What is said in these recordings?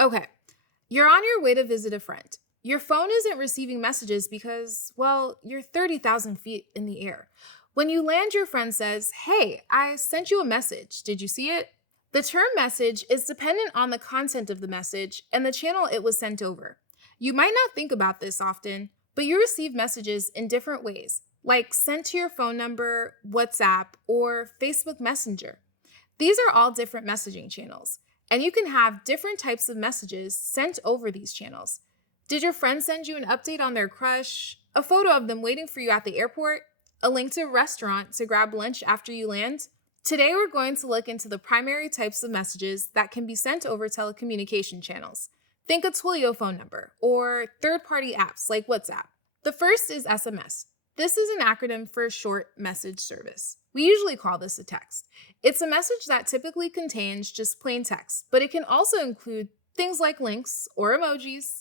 Okay, you're on your way to visit a friend. Your phone isn't receiving messages because, well, you're 30,000 feet in the air. When you land, your friend says, "Hey, I sent you a message. Did you see it?" The term message is dependent on the content of the message and the channel it was sent over. You might not think about this often, but you receive messages in different ways, like sent to your phone number, WhatsApp, or Facebook Messenger. These are all different messaging channels, and you can have different types of messages sent over these channels. Did your friend send you an update on their crush, a photo of them waiting for you at the airport, a link to a restaurant to grab lunch after you land? Today, we're going to look into the primary types of messages that can be sent over telecommunication channels. Think a Twilio phone number or third-party apps like WhatsApp. The first is SMS. This is an acronym for short message service. We usually call this a text. It's a message that typically contains just plain text, but it can also include things like links or emojis.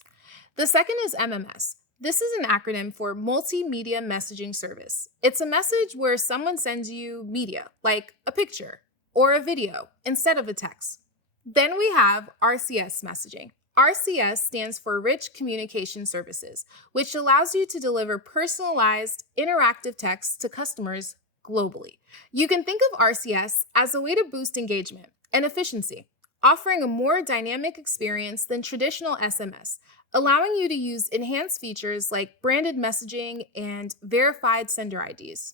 The second is MMS. This is an acronym for Multimedia Messaging Service. It's a message where someone sends you media, like a picture or a video, instead of a text. Then we have RCS messaging. RCS stands for Rich Communication Services, which allows you to deliver personalized, interactive text to customers globally. You can think of RCS as a way to boost engagement and efficiency, offering a more dynamic experience than traditional SMS, allowing you to use enhanced features like branded messaging and verified sender IDs.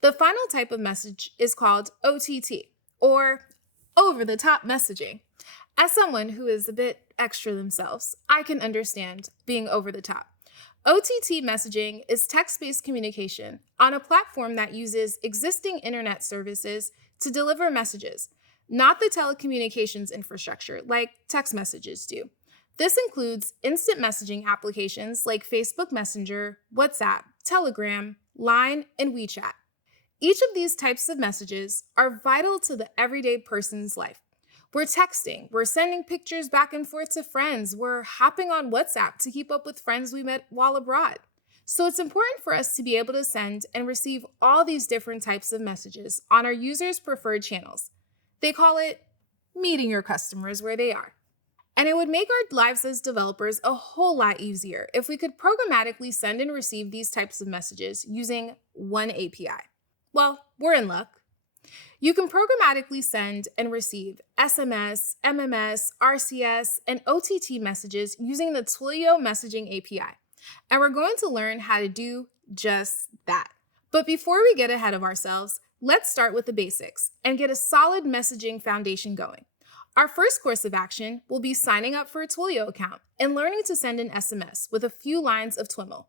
The final type of message is called OTT, or over-the-top messaging. As someone who is a bit extra themselves, I can understand being over the top. OTT messaging is text-based communication on a platform that uses existing internet services to deliver messages, not the telecommunications infrastructure like text messages do. This includes instant messaging applications like Facebook Messenger, WhatsApp, Telegram, Line, and WeChat. Each of these types of messages are vital to the everyday person's life. We're texting, we're sending pictures back and forth to friends, we're hopping on WhatsApp to keep up with friends we met while abroad. So it's important for us to be able to send and receive all these different types of messages on our users' preferred channels. They call it meeting your customers where they are. And it would make our lives as developers a whole lot easier if we could programmatically send and receive these types of messages using one API. Well, we're in luck. You can programmatically send and receive SMS, MMS, RCS, and OTT messages using the Twilio messaging API. And we're going to learn how to do just that. But before we get ahead of ourselves, let's start with the basics and get a solid messaging foundation going. Our first course of action will be signing up for a Twilio account and learning to send an SMS with a few lines of TWIML.